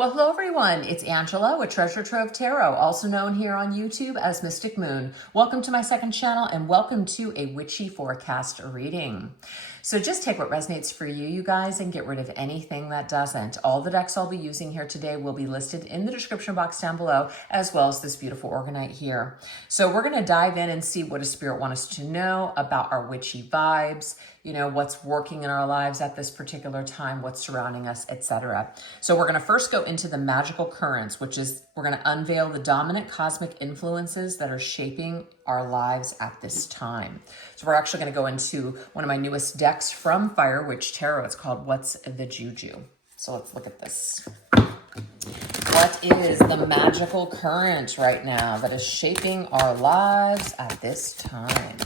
Well, hello everyone. It's Angela with Treasure Trove Tarot, also known here on YouTube as Mystic Moon. Welcome to my second channel and welcome to a witchy forecast reading. So just take what resonates for you, you guys, and get rid of anything that doesn't. All the decks I'll be using here today will be listed in the description box down below, as well as this beautiful organite here. So we're going to dive in and see what a spirit wants us to know about our witchy vibes, you know, what's working in our lives at this particular time, what's surrounding us, etc. So we're going to first go into the magical currents, which is we're going to unveil the dominant cosmic influences that are shaping our lives at this time. So we're actually going to go into one of my newest decks from Fire Witch Tarot. It's called What's the Juju? So let's look at this. What is the magical current right now that is shaping our lives at this time?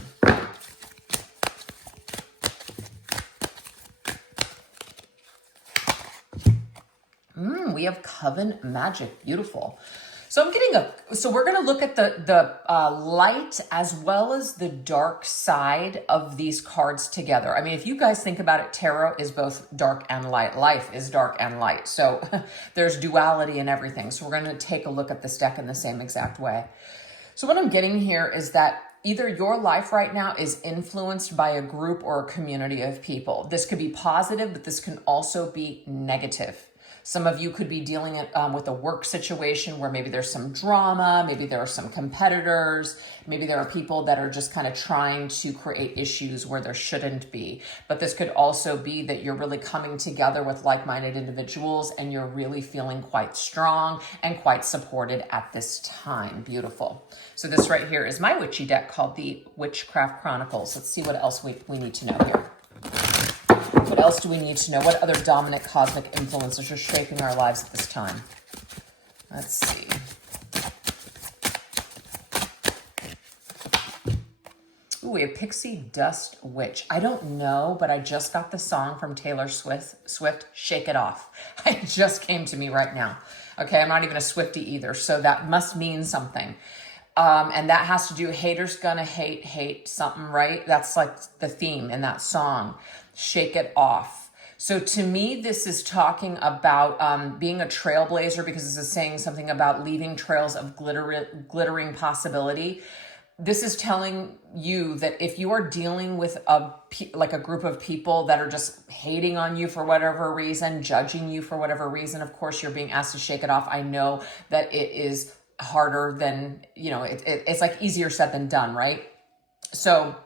We have Coven Magic. Beautiful. So I'm getting so we're going to look at the light as well as the dark side of these cards together. I mean, if you guys think about it, tarot is both dark and light. Life is dark and light. So there's duality in everything. So we're going to take a look at this deck in the same exact way. So what I'm getting here is that either your life right now is influenced by a group or a community of people. This could be positive, but this can also be negative. Some of you could be dealing with a work situation where maybe there's some drama, maybe there are some competitors, maybe there are people that are just kind of trying to create issues where there shouldn't be. But this could also be that you're really coming together with like-minded individuals and you're really feeling quite strong and quite supported at this time. Beautiful. So this right here is my witchy deck called the Witchcraft Chronicles. Let's see what else we need to know here. What else do we need to know? What other dominant cosmic influences are shaping our lives at this time? Let's see. Ooh, we have Pixie Dust Witch. I don't know, but I just got the song from Taylor Swift, Shake It Off. It just came to me right now. Okay, I'm not even a Swiftie either, so that must mean something. And that has to do, haters gonna hate something, right? That's like the theme in that song. Shake it off. So to me, this is talking about being a trailblazer, because this is saying something about leaving trails of glittering possibility. This is telling you that if you are dealing with a group of people that are just hating on you for whatever reason, judging you for whatever reason, of course, you're being asked to shake it off. I know that it is harder than, you know, it's like easier said than done, right? So,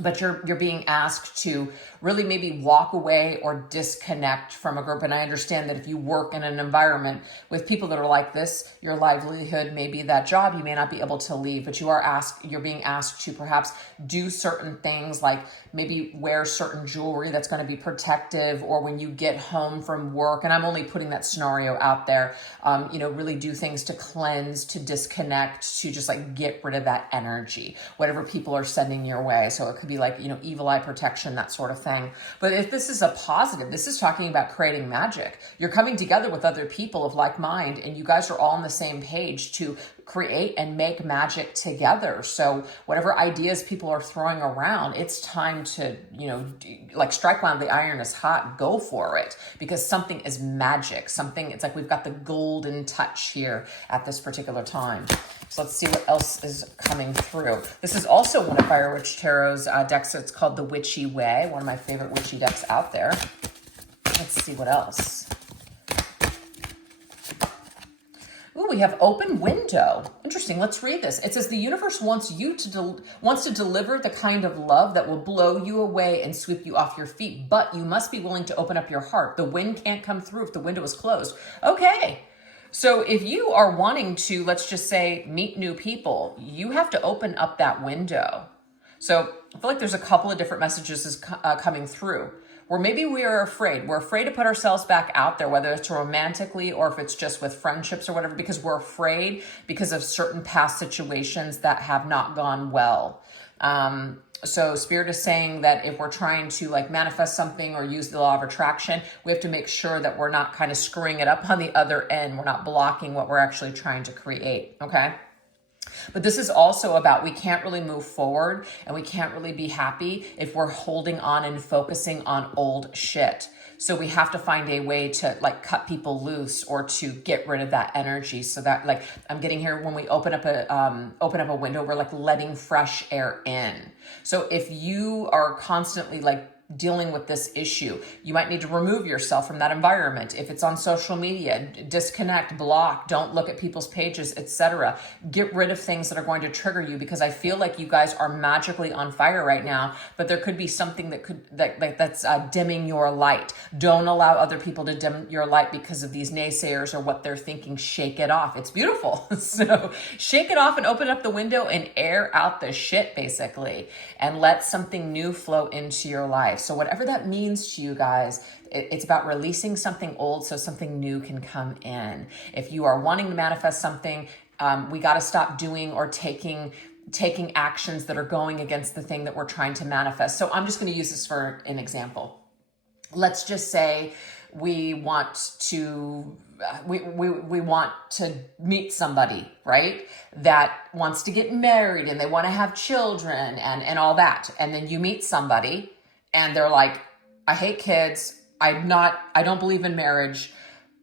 but you're being asked to really maybe walk away or disconnect from a group. And I understand that if you work in an environment with people that are like this, your livelihood may be that job. You may not be able to leave, but you're being asked to perhaps do certain things, like maybe wear certain jewelry that's going to be protective, or when you get home from work, and I'm only putting that scenario out there, you know, really do things to cleanse, to disconnect, to just like get rid of that energy, whatever people are sending your way. So it could be like, you know, evil eye protection, that sort of thing. But if this is a positive, this is talking about creating magic. You're coming together with other people of like mind, and you guys are all on the same page to create and make magic together. So whatever ideas people are throwing around, it's time to, you know, like strike while the iron is hot, go for it, because something is magic. Something, it's like we've got the golden touch here at this particular time. So let's see what else is coming through. This is also one of Fire Witch Tarot's decks. So it's called the Witchy Way, one of my favorite witchy decks out there. Let's see what else. Ooh, we have Open Window. Interesting. Let's read this. It says the universe wants to deliver the kind of love that will blow you away and sweep you off your feet, but you must be willing to open up your heart. The wind can't come through if the window is closed. Okay. So if you are wanting to, let's just say, meet new people, you have to open up that window. So I feel like there's a couple of different messages coming through, where maybe we are afraid. We're afraid to put ourselves back out there, whether it's romantically or if it's just with friendships or whatever, because we're afraid because of certain past situations that have not gone well. So Spirit is saying that if we're trying to like manifest something or use the law of attraction, we have to make sure that we're not kind of screwing it up on the other end. We're not blocking what we're actually trying to create, okay? But this is also about we can't really move forward and we can't really be happy if we're holding on and focusing on old shit. So we have to find a way to like cut people loose or to get rid of that energy. So that, like I'm getting here, when we open up a window, we're like letting fresh air in. So if you are constantly like dealing with this issue, you might need to remove yourself from that environment. If it's on social media, disconnect, block, don't look at people's pages, etc. Get rid of things that are going to trigger you, because I feel like you guys are magically on fire right now, but there could be something that's dimming your light. Don't allow other people to dim your light because of these naysayers or what they're thinking. Shake it off. It's beautiful. So shake it off and open up the window and air out the shit, basically, and let something new flow into your life. So whatever that means to you guys, it's about releasing something old so something new can come in. If you are wanting to manifest something, we got to stop doing or taking actions that are going against the thing that we're trying to manifest. So I'm just going to use this for an example. Let's just say we want to meet somebody, right? That wants to get married and they want to have children and all that. And then you meet somebody and they're like, I hate kids. I don't believe in marriage.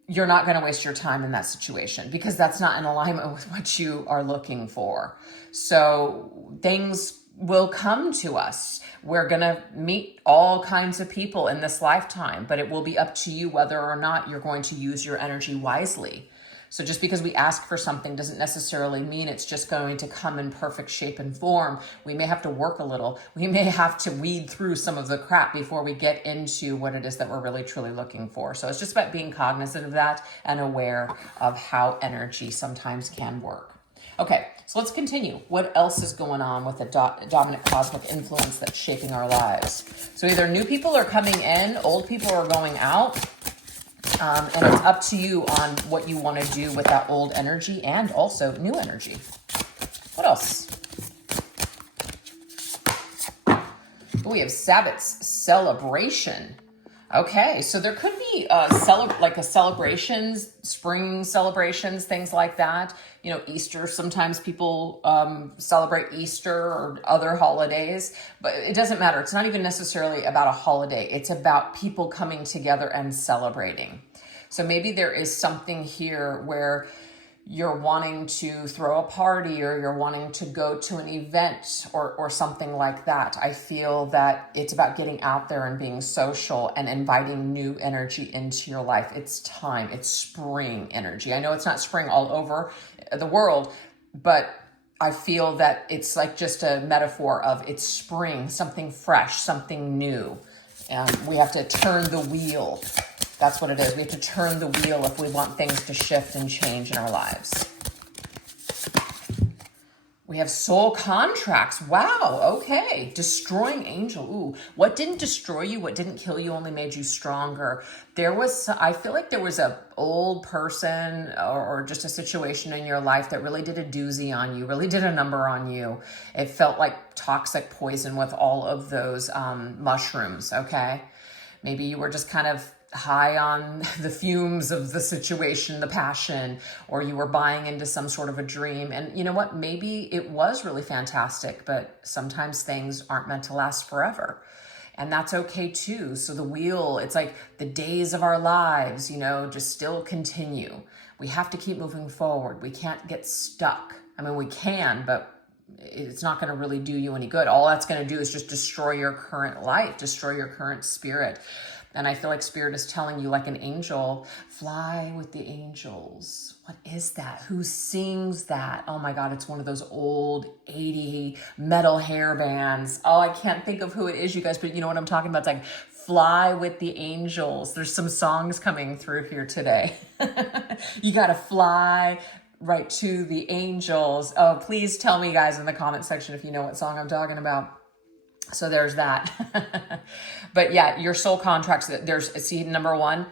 You're not going to waste your time in that situation, because that's not in alignment with what you are looking for. So things will come to us. We're going to meet all kinds of people in this lifetime, but it will be up to you whether or not you're going to use your energy wisely. So just because we ask for something doesn't necessarily mean it's just going to come in perfect shape and form. We may have to work a little. We may have to weed through some of the crap before we get into what it is that we're really truly looking for. So it's just about being cognizant of that and aware of how energy sometimes can work. Okay, so let's continue. What else is going on with the dominant cosmic influence that's shaping our lives? So either new people are coming in, old people are going out. And it's up to you on what you want to do with that old energy and also new energy. What else? We have Sabbath's celebration. Okay, so there could be celebrations, spring celebrations, things like that. You know, Easter, sometimes people celebrate Easter or other holidays, but it doesn't matter. It's not even necessarily about a holiday. It's about people coming together and celebrating. So maybe there is something here where you're wanting to throw a party or you're wanting to go to an event or something like that. I feel that it's about getting out there and being social and inviting new energy into your life. It's time. It's spring energy. I know it's not spring all over the world, but I feel that it's like just a metaphor of it's spring, something fresh, something new. And we have to turn the wheel. That's what it is. We have to turn the wheel if we want things to shift and change in our lives. We have soul contracts. Wow. Okay. Destroying angel. Ooh. What didn't destroy you? What didn't kill you only made you stronger. I feel like there was a old person or just a situation in your life that really did a doozy on you, really did a number on you. It felt like toxic poison with all of those mushrooms. Okay. Maybe you were just kind of high on the fumes of the situation, the passion, or you were buying into some sort of a dream. And you know what? Maybe it was really fantastic, but sometimes things aren't meant to last forever. And that's okay too. So the wheel, it's like the days of our lives, just still continue. We have to keep moving forward. We can't get stuck. I mean, we can, but it's not going to really do you any good. All that's going to do is just destroy your current life, destroy your current spirit. And I feel like Spirit is telling you, like an angel, fly with the angels. What is that? Who sings that? Oh my God, it's one of those old 80 metal hair bands. Oh, I can't think of who it is, you guys, but you know what I'm talking about. It's like fly with the angels. There's some songs coming through here today. You got to fly right to the angels. Oh, please tell me, guys, in the comment section if you know what song I'm talking about. So there's that. But yeah, your soul contracts, number one,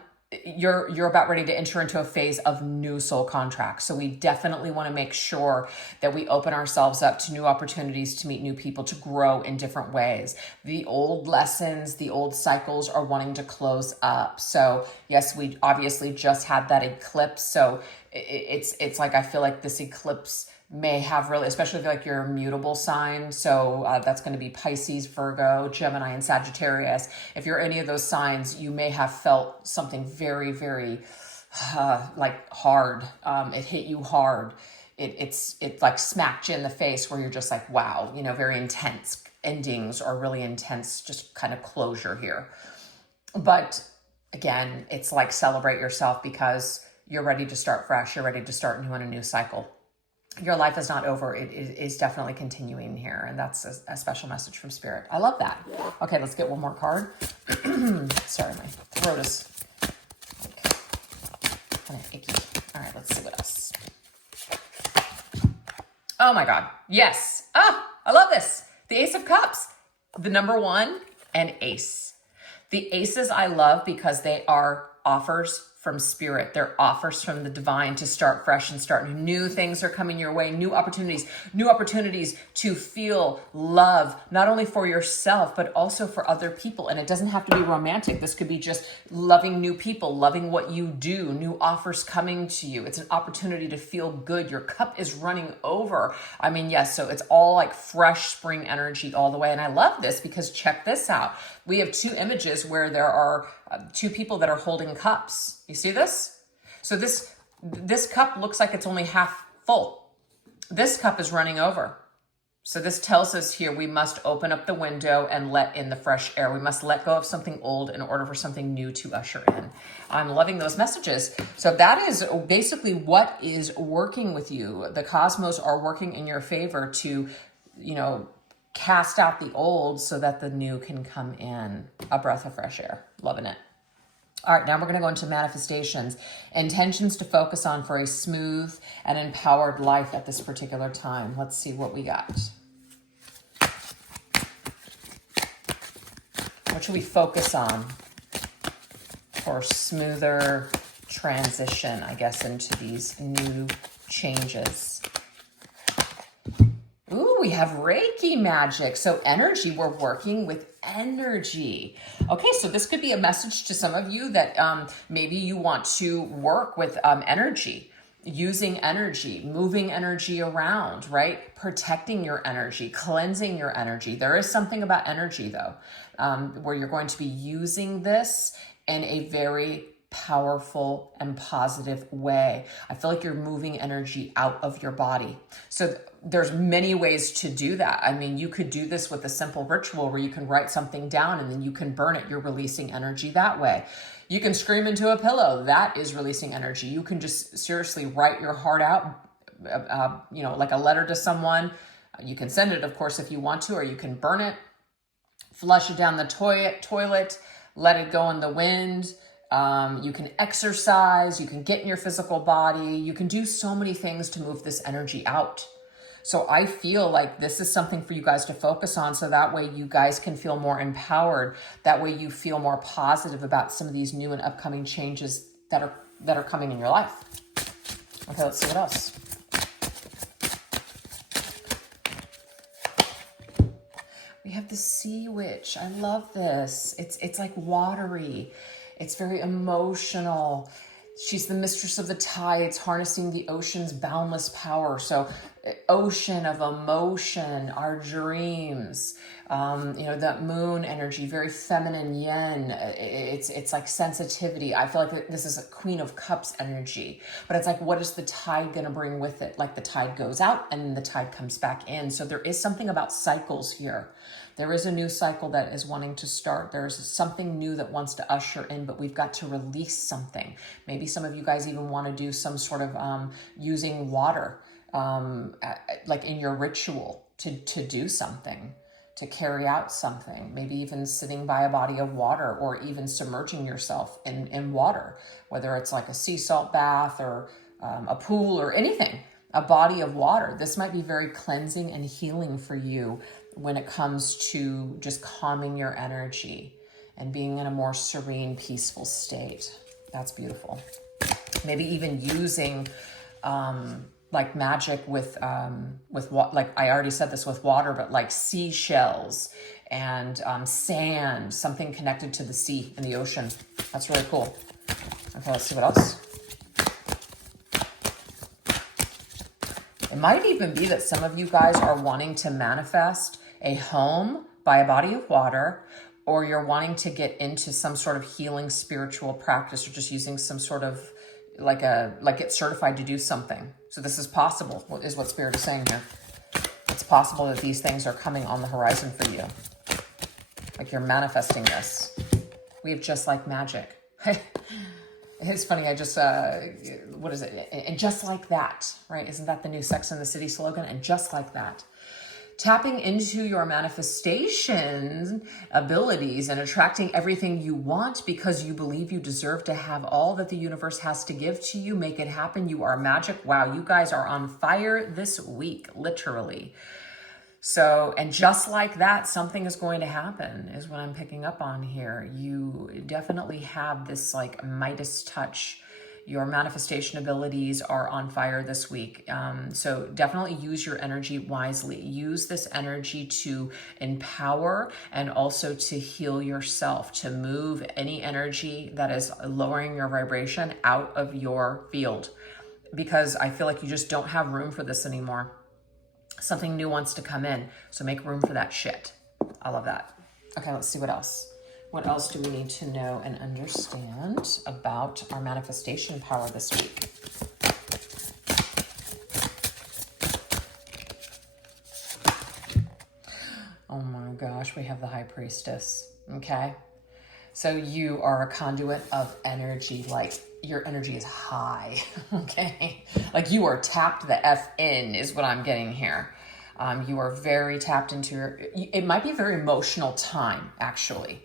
you're about ready to enter into a phase of new soul contracts. So we definitely want to make sure that we open ourselves up to new opportunities, to meet new people, to grow in different ways. The old lessons, the old cycles are wanting to close up. So yes, we obviously just had that eclipse. So it's like, I feel like this eclipse may have really, especially if like you're a mutable sign. So that's going to be Pisces, Virgo, Gemini, and Sagittarius. If you're any of those signs, you may have felt something very, very like hard. It hit you hard. It like smacked you in the face where you're just like, wow, you know, very intense endings or really intense, just kind of closure here. But again, it's like celebrate yourself because you're ready to start fresh. You're ready to start new in a new cycle. Your life is not over. It is definitely continuing here. And that's a special message from Spirit. I love that. Okay, let's get one more card. Sorry, my throat is kind of icky. All right, let's see what else. Oh my God. Yes. Ah, I love this. The Ace of Cups, the number 1 and Ace. The aces I love because they are offers from Spirit. They're offers from the divine to start fresh and start new. Things are coming your way, new opportunities to feel love, not only for yourself, but also for other people. And it doesn't have to be romantic. This could be just loving new people, loving what you do, new offers coming to you. It's an opportunity to feel good. Your cup is running over. I mean, yes, so it's all like fresh spring energy all the way. And I love this because check this out. We have 2 images where there are 2 people that are holding cups. You see this? So this cup looks like it's only half full. This cup is running over. So this tells us here we must open up the window and let in the fresh air. We must let go of something old in order for something new to usher in. I'm loving those messages. So that is basically what is working with you. The cosmos are working in your favor to, you know, cast out the old so that the new can come in. A breath of fresh air. Loving it. All right, now we're going to go into manifestations. Intentions to focus on for a smooth and empowered life at this particular time. Let's see what we got. What should we focus on for smoother transition, I guess, into these new changes? Ooh, we have Reiki magic. So energy, we're working with energy. Okay, so this could be a message to some of you that maybe you want to work with energy, using energy, moving energy around, right? Protecting your energy, cleansing your energy. There is something about energy though, where you're going to be using this in a very powerful and positive way. I feel like you're moving energy out of your body. So there's many ways to do that. I mean, you could do this with a simple ritual where you can write something down and then you can burn it. You're releasing energy that way. You can scream into a pillow. That is releasing energy. You can just seriously write your heart out, you know, like a letter to someone. You can send it, of course, if you want to, or you can burn it, flush it down the toilet, let it go in the wind. You can exercise, you can get in your physical body, you can do so many things to move this energy out. So I feel like this is something for you guys to focus on so that way you guys can feel more empowered. That way you feel more positive about some of these new and upcoming changes that are coming in your life. Okay, let's see what else. We have the Sea Witch. I love this. It's like watery. It's very emotional. She's the mistress of the tides, harnessing the ocean's boundless power. So ocean of emotion, our dreams, you know, that moon energy, very feminine yin. It's like sensitivity. I feel like this is a Queen of Cups energy, but it's like, what is the tide going to bring with it? Like the tide goes out and then the tide comes back in. So there is something about cycles here. There is a new cycle that is wanting to start. There's something new that wants to usher in, but we've got to release something. Maybe some of you guys even want to do some sort of using water, like in your ritual to do something, to carry out something. Maybe even sitting by a body of water or even submerging yourself in water, whether it's like a sea salt bath or a pool or anything, a body of water. This might be very cleansing and healing for you when it comes to just calming your energy and being in a more serene, peaceful state. That's beautiful. Maybe even using like magic with like I already said this with water, but like seashells and sand, something connected to the sea and the ocean. That's really cool. Okay, let's see what else. It might even be that some of you guys are wanting to manifest a home by a body of water, or you're wanting to get into some sort of healing spiritual practice, or just using some sort of like get certified to do something. So this is possible, is what Spirit is saying here. It's possible that these things are coming on the horizon for you. Like you're manifesting this. We have Just Like Magic. It's funny, I just, what is it? And just like that, right? Isn't that the new Sex and the City slogan? And just like that. Tapping into your manifestation abilities and attracting everything you want because you believe you deserve to have all that the universe has to give to you. Make it happen. You are magic. Wow, you guys are on fire this week, literally. So, and just like that, something is going to happen is what I'm picking up on here. You definitely have this like Midas touch. Your manifestation abilities are on fire this week. So definitely use your energy wisely. Use this energy to empower and also to heal yourself, to move any energy that is lowering your vibration out of your field. Because I feel like you just don't have room for this anymore. Something new wants to come in, so make room for that shit. I love that. Okay, let's see what else. What else do we need to know and understand about our manifestation power this week? Oh my gosh, we have the High Priestess, okay? So you are a conduit of energy, like your energy is high, okay? Like you are tapped the F in is what I'm getting here. You are very tapped into your, it might be a very emotional time, actually.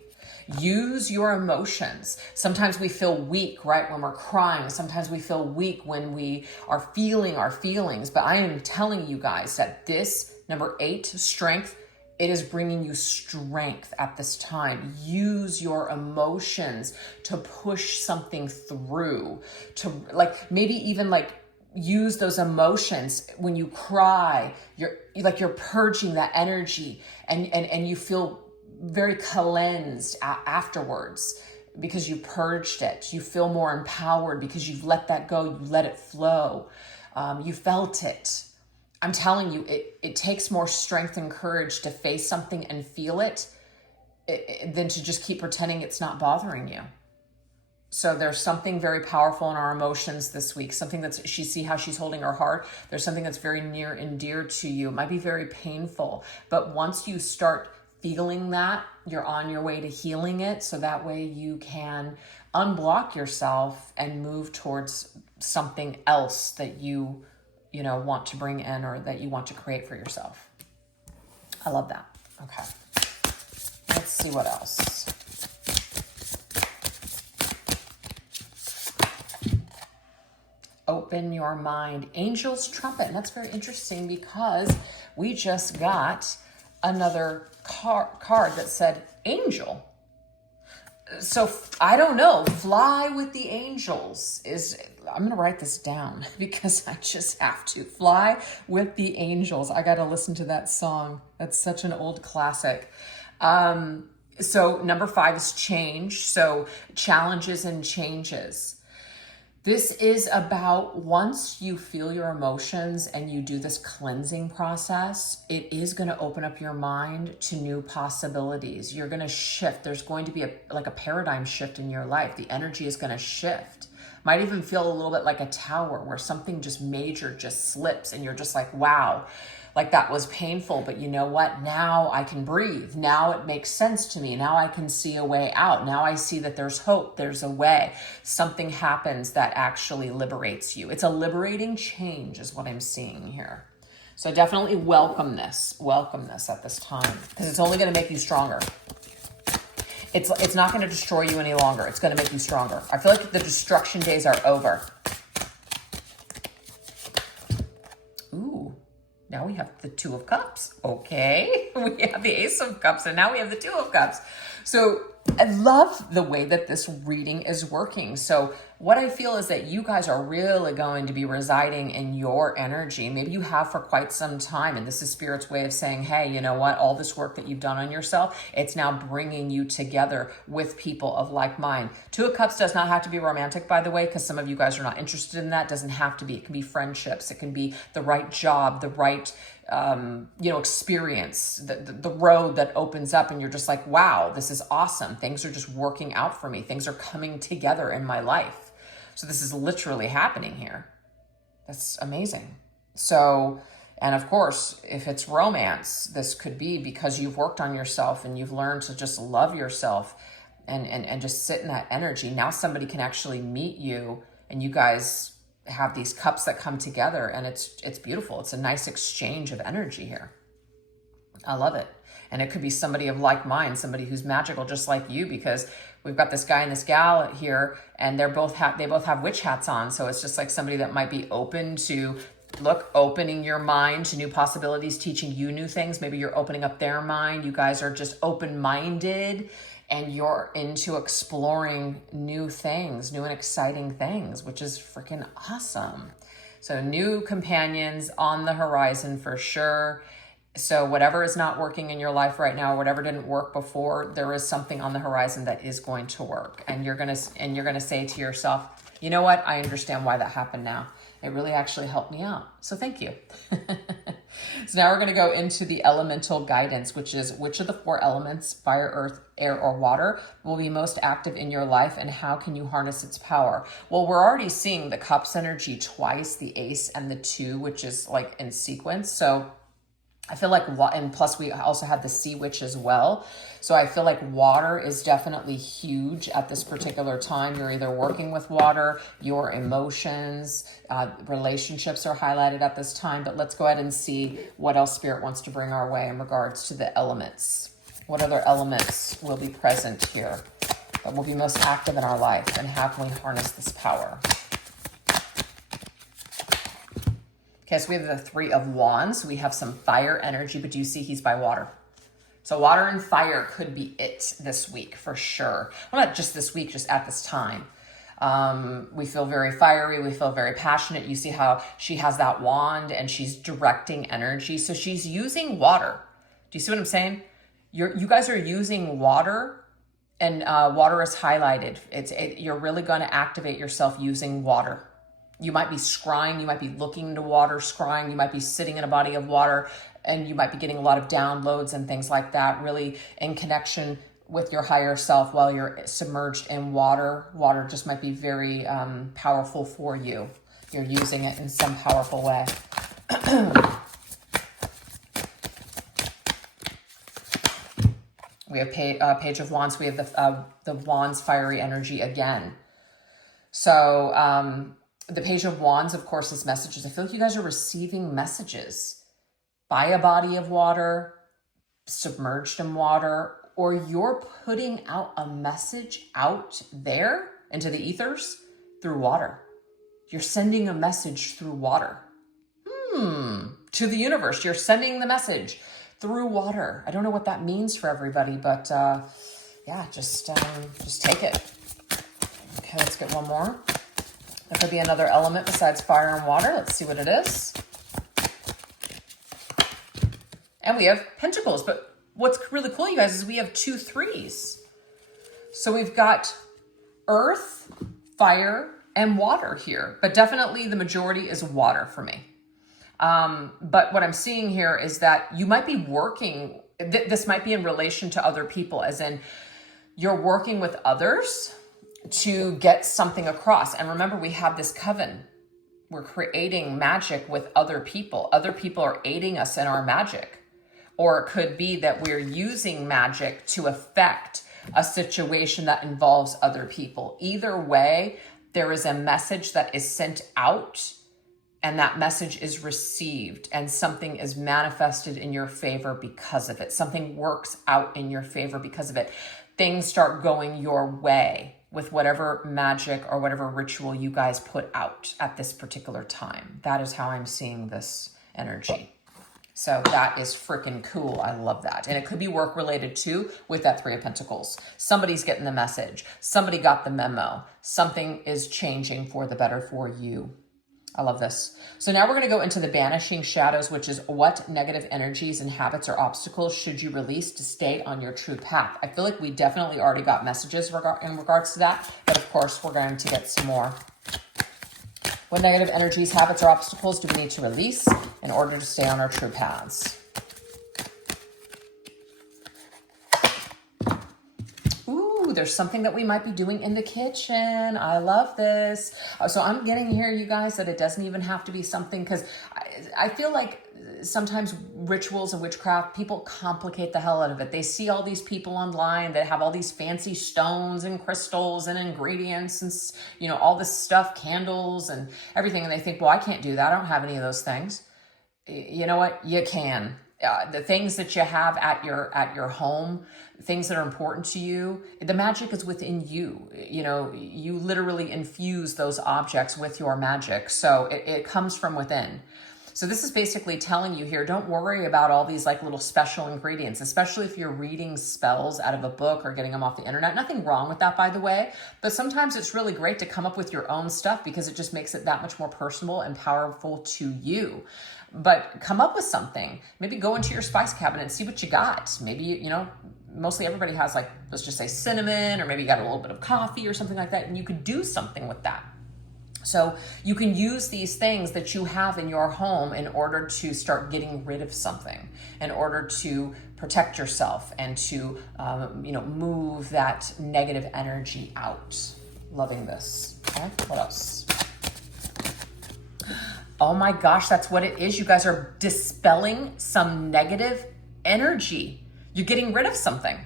Use your emotions. Sometimes we feel weak, right, when we're crying. Sometimes we feel weak when we are feeling our feelings. But I am telling you guys that this, number 8, strength, it is bringing you strength at this time. Use your emotions to push something through, to like maybe even like use those emotions when you cry. You're purging that energy and you feel very cleansed afterwards because you purged it. You feel more empowered because you've let that go. You let it flow. You felt it. I'm telling you, it takes more strength and courage to face something and feel it than to just keep pretending it's not bothering you. So there's something very powerful in our emotions this week. Something that's, see how she's holding her heart. There's something that's very near and dear to you. It might be very painful, but once you start feeling that, you're on your way to healing it. So that way you can unblock yourself and move towards something else that you want to bring in or that you want to create for yourself. I love that. Okay. Let's see what else. Open your mind. Angel's trumpet. And that's very interesting because we just got another card that said angel. So I don't know. Fly with the angels is, I'm going to write this down because I just have to. Fly with the angels. I got to listen to that song. That's such an old classic. So number 5 is change. So challenges and changes. This is about once you feel your emotions and you do this cleansing process, it is going to open up your mind to new possibilities. You're going to shift. There's going to be a paradigm shift in your life. The energy is going to shift. Might even feel a little bit like a tower where something just major just slips and you're just like, wow, like that was painful, but you know what? Now I can breathe. Now it makes sense to me. Now I can see a way out. Now I see that there's hope. There's a way. Something happens that actually liberates you. It's a liberating change is what I'm seeing here. So definitely welcome this at this time because it's only going to make you stronger. It's not going to destroy you any longer. It's going to make you stronger. I feel like the destruction days are over. Ooh. Now we have the 2 of Cups. Okay. We have the Ace of Cups and now we have the 2 of Cups. So I love the way that this reading is working. So what I feel is that you guys are really going to be residing in your energy. Maybe you have for quite some time, and this is Spirit's way of saying, hey, you know what? All this work that you've done on yourself, it's now bringing you together with people of like mind. Two of Cups does not have to be romantic, by the way, because some of you guys are not interested in that. It doesn't have to be. It can be friendships. It can be the right job, the right experience, the road that opens up and you're just like, wow, this is awesome. Things are just working out for me. Things are coming together in my life. So this is literally happening here. That's amazing. So, and of course, if it's romance, this could be because you've worked on yourself and you've learned to just love yourself and just sit in that energy. Now somebody can actually meet you and you guys have these cups that come together, and it's beautiful. It's a nice exchange of energy here. I love it. And it could be somebody of like mind, somebody who's magical just like you, because we've got this guy and this gal here, and they both have witch hats on. So it's just like somebody that might be open to opening your mind to new possibilities, teaching you new things. Maybe you're opening up their mind. You guys are just open-minded and you're into exploring new things, new and exciting things, which is freaking awesome. So new companions on the horizon for sure. So whatever is not working in your life right now, whatever didn't work before, there is something on the horizon that is going to work. And you're going to say to yourself, you know what? I understand why that happened now. It really actually helped me out. So thank you. So now we're going to go into the elemental guidance, which is which of the four elements, fire, earth, air, or water, will be most active in your life, and how can you harness its power? Well, we're already seeing the cups energy twice, the ace and the two, which is like in sequence. So I feel like, and plus we also had the sea witch as well. So I feel like water is definitely huge at this particular time. You're either working with water, your emotions, relationships are highlighted at this time. But let's go ahead and see what else Spirit wants to bring our way in regards to the elements. What other elements will be present here that will be most active in our life, and how can we harness this power? Okay, so we have the Three of Wands. So we have some fire energy, but do you see he's by water? So water and fire could be it this week for sure. Well, not just this week, just at this time. We feel very fiery. We feel very passionate. You see how she has that wand and she's directing energy. So she's using water. Do you see what I'm saying? You guys are using water, and water is highlighted. You're really going to activate yourself using water. You might be scrying, you might be looking into water, scrying, you might be sitting in a body of water, and you might be getting a lot of downloads and things like that, really in connection with your higher self while you're submerged in water. Water just might be very powerful for you. You're using it in some powerful way. We have Page of Wands. We have the Wands fiery energy again. So, the Page of Wands, of course, is messages. I feel like you guys are receiving messages by a body of water, submerged in water, or you're putting out a message out there into the ethers through water. You're sending a message through water. To the universe. You're sending the message through water. I don't know what that means for everybody, but yeah, just take it. Okay, let's get one more. There could be another element besides fire and water. Let's see what it is. And we have pentacles. But what's really cool, you guys, is we have 2 threes. So we've got earth, fire, and water here. But definitely the majority is water for me. But what I'm seeing here is that you might be working, this might be in relation to other people, as in you're working with others to get something across. And remember, we have this coven. We're creating magic with other people. Other people are aiding us in our magic. Or it could be that we're using magic to affect a situation that involves other people. Either way, there is a message that is sent out, and that message is received, and something is manifested in your favor because of it. Something works out in your favor because of it. Things start going your way with whatever magic or whatever ritual you guys put out at this particular time. That is how I'm seeing this energy. So that is freaking cool. I love that. And it could be work related too with that Three of Pentacles. Somebody's getting the message. Somebody got the memo. Something is changing for the better for you. I love this. So now we're going to go into the Banishing Shadows, which is what negative energies and habits or obstacles should you release to stay on your true path. I feel like we definitely already got messages in regards to that. But of course, we're going to get some more. What negative energies, habits, or obstacles do we need to release in order to stay on our true paths? Ooh, there's something that we might be doing in the kitchen. I love this. So I'm getting here, you guys, that it doesn't even have to be something, because I feel like sometimes rituals and witchcraft, people complicate the hell out of it. They see all these people online that have all these fancy stones and crystals and ingredients and, you know, all this stuff, candles and everything. And they think, well, I can't do that. I don't have any of those things. You know what? You can. The things that you have at your home, things that are important to you, the magic is within you. You know, you literally infuse those objects with your magic. So it comes from within. So this is basically telling you here, don't worry about all these like little special ingredients, especially if you're reading spells out of a book or getting them off the internet. Nothing wrong with that, by the way. But sometimes it's really great to come up with your own stuff because it just makes it that much more personal and powerful to you. But come up with something. Maybe go into your spice cabinet and see what you got. Maybe, you know, mostly everybody has like, let's just say cinnamon, or maybe you got a little bit of coffee or something like that, and you could do something with that. So you can use these things that you have in your home in order to start getting rid of something, in order to protect yourself and to, you know, move that negative energy out. Loving this. Okay, what else? Oh my gosh, that's what it is. You guys are dispelling some negative energy. You're getting rid of something.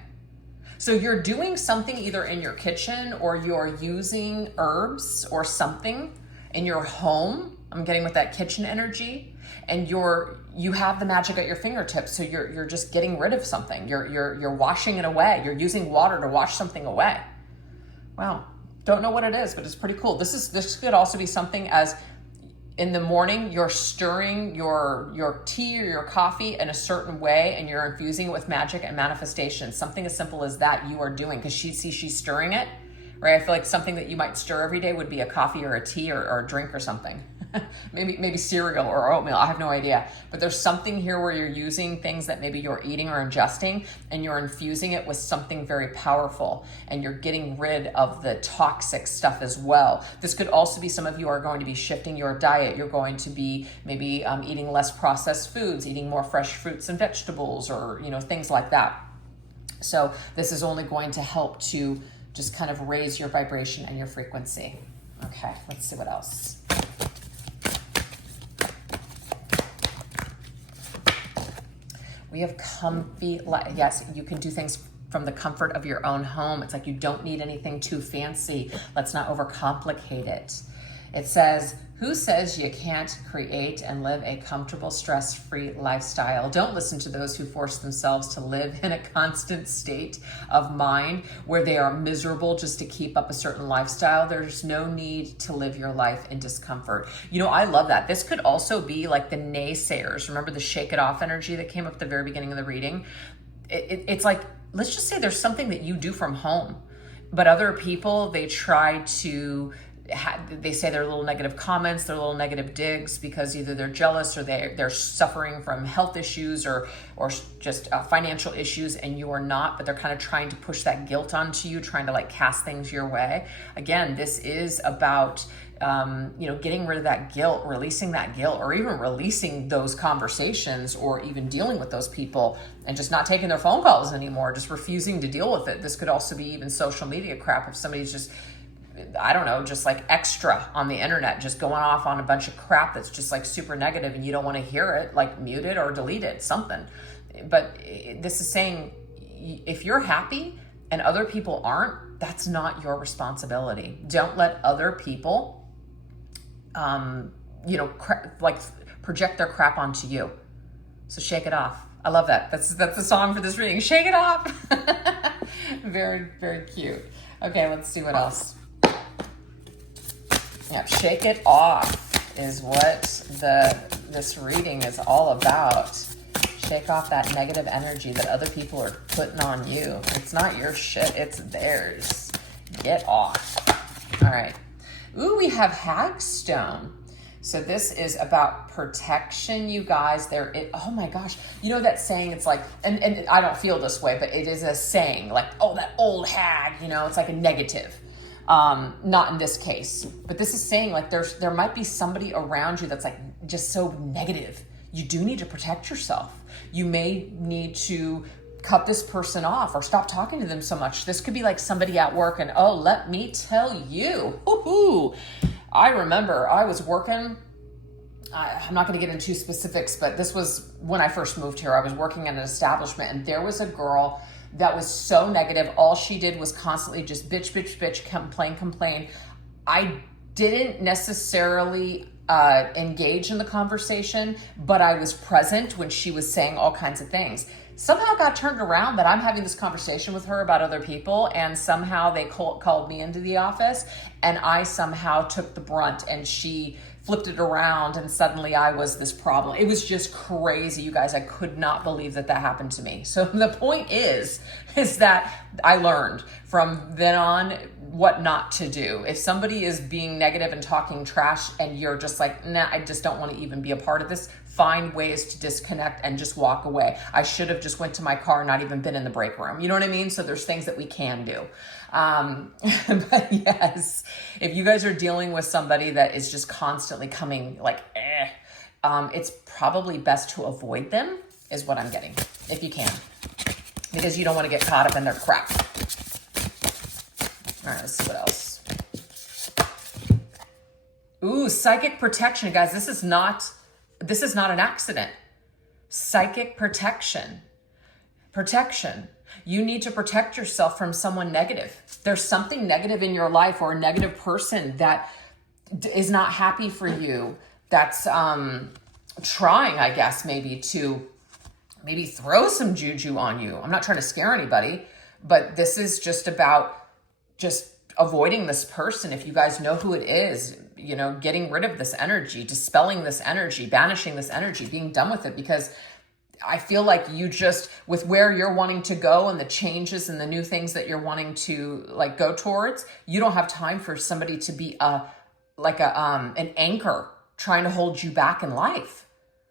So you're doing something either in your kitchen or you're using herbs or something in your home. I'm getting with that kitchen energy, and you have the magic at your fingertips. So you're just getting rid of something. You're washing it away. You're using water to wash something away. Wow. Don't know what it is, but it's pretty cool. This could also be something as in the morning, you're stirring your tea or your coffee in a certain way, and you're infusing it with magic and manifestation. Something as simple as that you are doing, because she's stirring it, right? I feel like something that you might stir every day would be a coffee or a tea or a drink or something. maybe cereal or oatmeal. I have no idea. But there's something here where you're using things that maybe you're eating or ingesting, and you're infusing it with something very powerful, and you're getting rid of the toxic stuff as well. This could also be, some of you are going to be shifting your diet. You're going to be maybe eating less processed foods, eating more fresh fruits and vegetables, or, you know, things like that. So this is only going to help to just kind of raise your vibration and your frequency. Okay, let's see what else. We have comfy, yes, you can do things from the comfort of your own home. It's like you don't need anything too fancy. Let's not overcomplicate it. It says, who says you can't create and live a comfortable, stress-free lifestyle? Don't listen to those who force themselves to live in a constant state of mind where they are miserable just to keep up a certain lifestyle. There's no need to live your life in discomfort. You know, I love that. This could also be like the naysayers. Remember the shake it off energy that came up at the very beginning of the reading? It's like, let's just say there's something that you do from home, but other people, they try to, they say their little negative comments, their little negative digs, because either they're jealous or they're suffering from health issues or just financial issues, and you are not, but they're kind of trying to push that guilt onto you, trying to like cast things your way. Again, this is about, you know, getting rid of that guilt, releasing that guilt, or even releasing those conversations, or even dealing with those people and just not taking their phone calls anymore, just refusing to deal with it. This could also be even social media crap. If somebody's just, I don't know, just like extra on the internet, just going off on a bunch of crap that's just like super negative and you don't want to hear it, like mute it or delete it, something. But this is saying, if you're happy and other people aren't, that's not your responsibility. Don't let other people, you know, like project their crap onto you. So shake it off. I love that. That's the song for this reading. Shake it off. Very, very cute. Okay, let's see what else. Yeah, shake it off is what this reading is all about. shake off that negative energy that other people are putting on you. It's not your shit, it's theirs. Get off. All right. Ooh, we have Hagstone. So this is about protection, you guys. Oh my gosh. You know that saying, it's like, and I don't feel this way, but it is a saying like, oh, that old hag, you know, it's like a negative. Not in this case, but this is saying like there might be somebody around you that's like just so negative. You do need to protect yourself. You may need to cut this person off or stop talking to them so much. This could be like somebody at work, and oh, let me tell you, I remember I was working, I'm not going to get into specifics, but this was when I first moved here. I was working at an establishment, and there was a girl that was so negative. All she did was constantly just bitch, complain. I didn't necessarily engage in the conversation, but I was present when she was saying all kinds of things. Somehow got turned around that I'm having this conversation with her about other people, and somehow they called me into the office, and I somehow took the brunt, and she flipped it around, and suddenly I was this problem. It was just crazy, you guys. I could not believe that happened to me. So the point is that I learned from then on what not to do. If somebody is being negative and talking trash and you're just like, nah, I just don't want to even be a part of this, find ways to disconnect and just walk away. I should have just went to my car and not even been in the break room. You know what I mean? So there's things that we can do. But yes, if you guys are dealing with somebody that is just constantly coming like, it's probably best to avoid them, is what I'm getting, if you can, because you don't want to get caught up in their crap. All right, let's see what else. Ooh, psychic protection, guys. This is not an accident. Psychic protection. You need to protect yourself from someone negative. There's something negative in your life, or a negative person that is not happy for you, that's trying, I guess, maybe throw some juju on you. I'm not trying to scare anybody, but this is just about just avoiding this person. If you guys know who it is, you know, getting rid of this energy, dispelling this energy, banishing this energy, being done with it, because I feel like you just, with where you're wanting to go and the changes and the new things that you're wanting to like go towards, you don't have time for somebody to be an anchor trying to hold you back in life.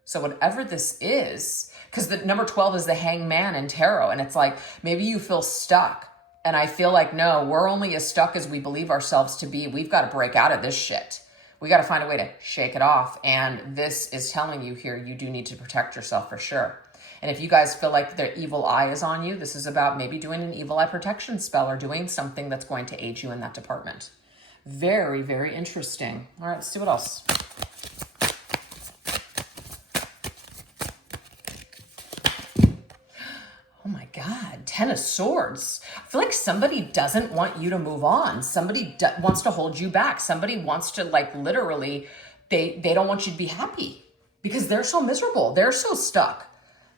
So whatever this is, because the number 12 is the hangman in tarot, and it's like, maybe you feel stuck. And I feel like, no, we're only as stuck as we believe ourselves to be. We've got to break out of this shit. We got to find a way to shake it off. And this is telling you here, you do need to protect yourself for sure. And if you guys feel like the evil eye is on you, this is about maybe doing an evil eye protection spell or doing something that's going to aid you in that department. Very, very interesting. All right, let's see what else. Oh my God, 10 of Swords. I feel like somebody doesn't want you to move on. Somebody wants to hold you back. Somebody wants to, like, literally, they don't want you to be happy because they're so miserable. They're so stuck.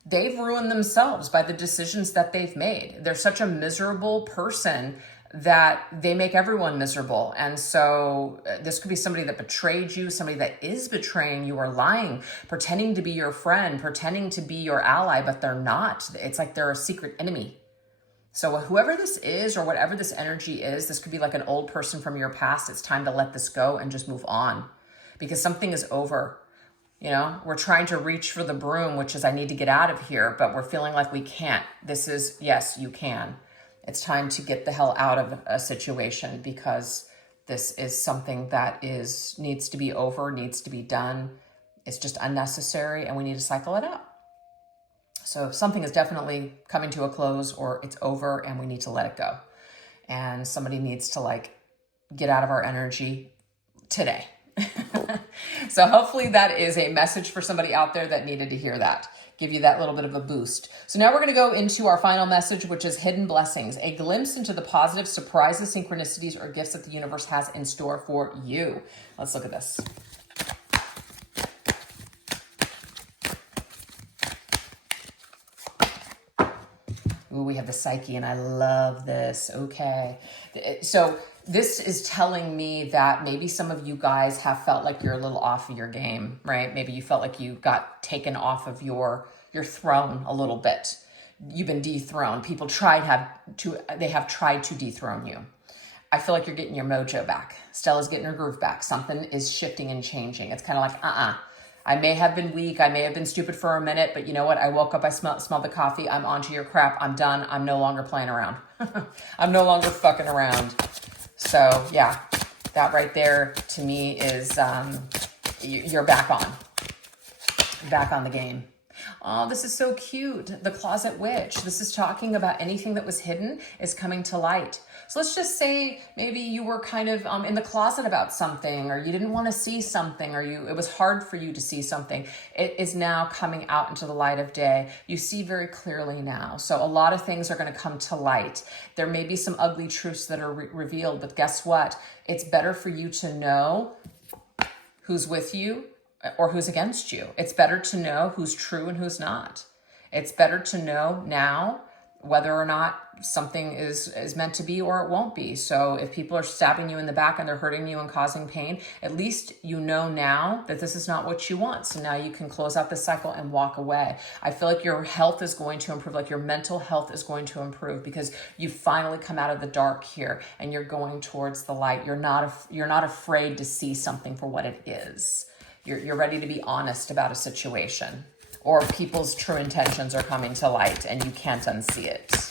They've ruined themselves by the decisions that they've made. They're such a miserable person that they make everyone miserable. And so this could be somebody that betrayed you, somebody that is betraying you or lying, pretending to be your friend, pretending to be your ally, but they're not. It's like they're a secret enemy. So whoever this is, or whatever this energy is, this could be like an old person from your past. It's time to let this go and just move on, because something is over. You know, we're trying to reach for the broom, which is I need to get out of here, but we're feeling like we can't. This is, yes, you can. It's time to get the hell out of a situation, because this is something that needs to be over, needs to be done. It's just unnecessary, and we need to cycle it out. So something is definitely coming to a close, or it's over, and we need to let it go. And somebody needs to, like, get out of our energy today. So hopefully that is a message for somebody out there that needed to hear that. Give you that little bit of a boost. So now we're going to go into our final message, which is hidden blessings, a glimpse into the positive surprises, synchronicities, or gifts that the universe has in store for you. Let's look at this. Ooh, we have the Psyche, and I love this. Okay. So this is telling me that maybe some of you guys have felt like you're a little off of your game, right? Maybe you felt like you got taken off of your throne a little bit. You've been dethroned. People they have tried to dethrone you. I feel like you're getting your mojo back. Stella's getting her groove back. Something is shifting and changing. It's kind of like, I may have been weak. I may have been stupid for a minute, but you know what? I woke up, I smelled the coffee. I'm onto your crap. I'm done. I'm no longer playing around. I'm no longer fucking around. So yeah, that right there to me is you're back on the game. Oh, this is so cute. The Closet Witch. This is talking about anything that was hidden is coming to light. So let's just say maybe you were kind of in the closet about something, or you didn't want to see something, or it was hard for you to see something. It is now coming out into the light of day. You see very clearly now. So a lot of things are going to come to light. There may be some ugly truths that are revealed, but guess what? It's better for you to know who's with you or who's against you. It's better to know who's true and who's not. It's better to know now whether or not something is meant to be or it won't be. So if people are stabbing you in the back and they're hurting you and causing pain, at least you know now that this is not what you want. So now you can close out the cycle and walk away. I feel like your health is going to improve, like your mental health is going to improve because you finally come out of the dark here and you're going towards the light. You're not afraid to see something for what it is. You're ready to be honest about a situation, or people's true intentions are coming to light and you can't unsee it.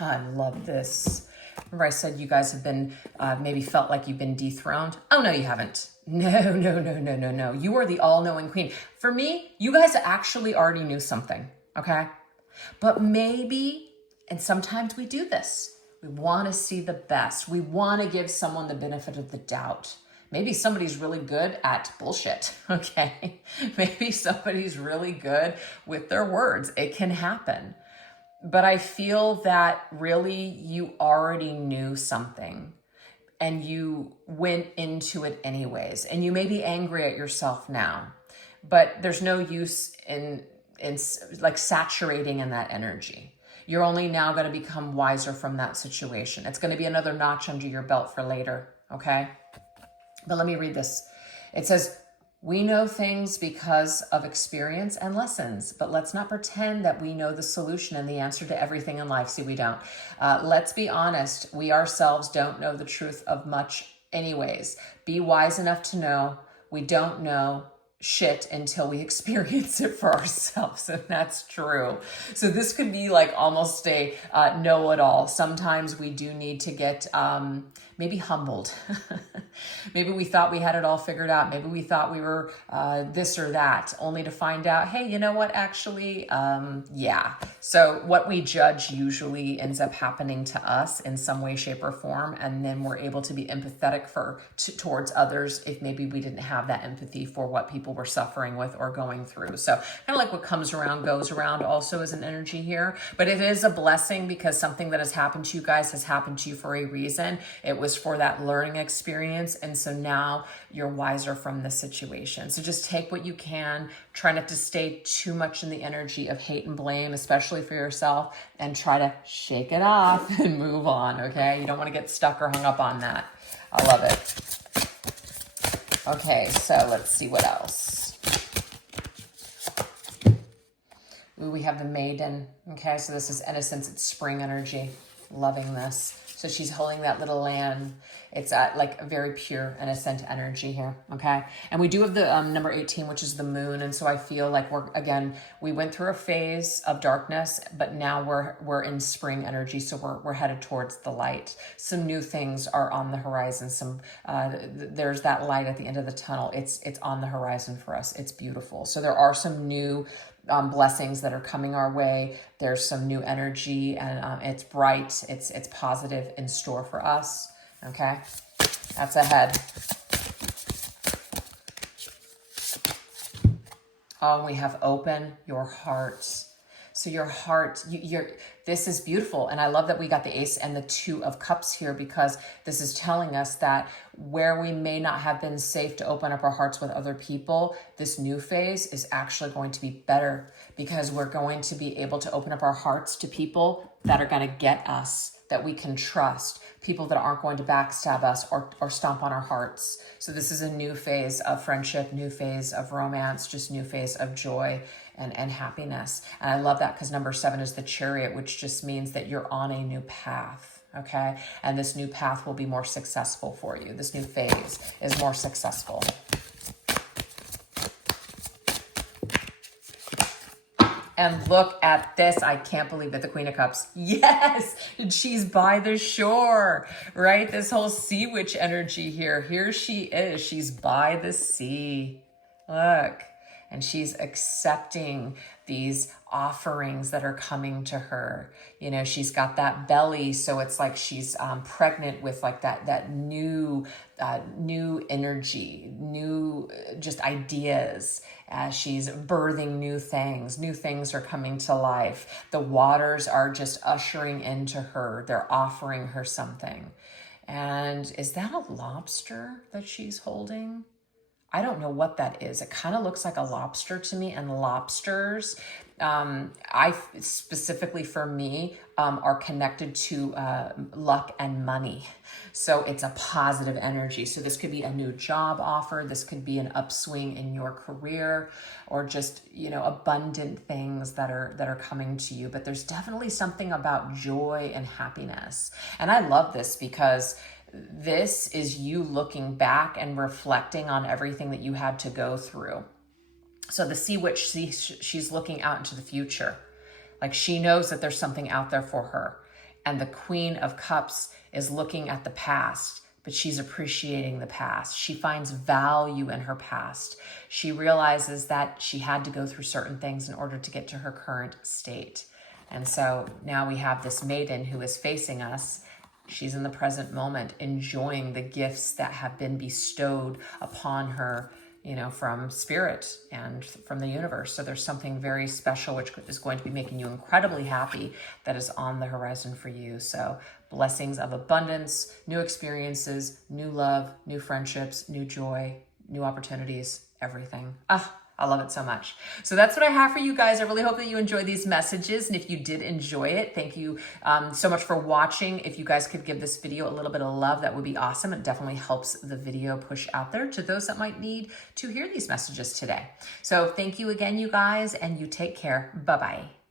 I love this. Remember I said you guys have been, maybe felt like you've been dethroned? Oh, no, you haven't. No. You are the all-knowing queen. For me, you guys actually already knew something, okay? But maybe, and sometimes we do this, we want to see the best. We want to give someone the benefit of the doubt. Maybe somebody's really good at bullshit, okay? Maybe somebody's really good with their words. It can happen. But I feel that really you already knew something and you went into it anyways. And you may be angry at yourself now, but there's no use in like saturating in that energy. You're only now going to become wiser from that situation. It's going to be another notch under your belt for later, okay? But let me read this. It says, we know things because of experience and lessons, but let's not pretend that we know the solution and the answer to everything in life. See, we don't. Let's be honest. We ourselves don't know the truth of much anyways. Be wise enough to know we don't know shit until we experience it for ourselves. And that's true. So this could be like almost a know-it-all. Sometimes we do need to get maybe humbled. Maybe we thought we had it all figured out. Maybe we thought we were this or that, only to find out, hey, you know what, actually, yeah. So what we judge usually ends up happening to us in some way, shape, or form. And then we're able to be empathetic towards others if maybe we didn't have that empathy for what people were suffering with or going through. So kind of like what comes around goes around also is an energy here. But it is a blessing because something that has happened to you guys has happened to you for a reason. It was for that learning experience. And so now you're wiser from the situation. So just take what you can. Try not to stay too much in the energy of hate and blame, especially for yourself, and try to shake it off and move on, okay? You don't want to get stuck or hung up on that. I love it. Okay, so let's see what else. Ooh, we have the Maiden. Okay, so this is innocence. It's spring energy. Loving this. So she's holding that little lamb. It's like a very pure, innocent energy here, okay? And we do have the number 18, which is the moon. And so I feel like we went through a phase of darkness, but now we're in spring energy. So we're headed towards the light. Some new things are on the horizon. There's that light at the end of the tunnel. It's on the horizon for us. It's beautiful. So there are some new blessings that are coming our way. There's some new energy and it's bright. It's positive in store for us. Okay, that's ahead. Oh, we have open your hearts. So your heart, this is beautiful. And I love that we got the Ace and the Two of Cups here, because this is telling us that where we may not have been safe to open up our hearts with other people, this new phase is actually going to be better, because we're going to be able to open up our hearts to people that are going to get us, that we can trust, people that aren't going to backstab us or stomp on our hearts. So this is a new phase of friendship, new phase of romance, just new phase of joy and happiness. And I love that, because number 7 is the Chariot, which just means that you're on a new path, okay? And this new path will be more successful for you. This new phase is more successful. And look at this. I can't believe it. The Queen of Cups. Yes, she's by the shore, right? This whole sea witch energy here. Here she is. She's by the sea. Look. And she's accepting these offerings that are coming to her. You know, she's got that belly, so it's like she's pregnant with like that new energy, new just ideas. She's birthing new things. New things are coming to life. The waters are just ushering into her. They're offering her something. And is that a lobster that she's holding? I don't know what that is. It kind of looks like a lobster to me, and lobsters, specifically for me, are connected to luck and money. So it's a positive energy. So this could be a new job offer. This could be an upswing in your career, or just, you know, abundant things that are coming to you. But there's definitely something about joy and happiness. And I love this, because this is you looking back and reflecting on everything that you had to go through. So the Sea Witch, she's looking out into the future. Like, she knows that there's something out there for her. And the Queen of Cups is looking at the past, but she's appreciating the past. She finds value in her past. She realizes that she had to go through certain things in order to get to her current state. And so now we have this maiden who is facing us. She's in the present moment, enjoying the gifts that have been bestowed upon her, you know, from spirit and from the universe. So there's something very special, which is going to be making you incredibly happy, that is on the horizon for you. So blessings of abundance, new experiences, new love, new friendships, new joy, new opportunities, everything. I love it so much. So that's what I have for you guys. I really hope that you enjoy these messages. And if you did enjoy it, thank you so much for watching. If you guys could give this video a little bit of love, that would be awesome. It definitely helps the video push out there to those that might need to hear these messages today. So thank you again, you guys, and you take care. Bye-bye.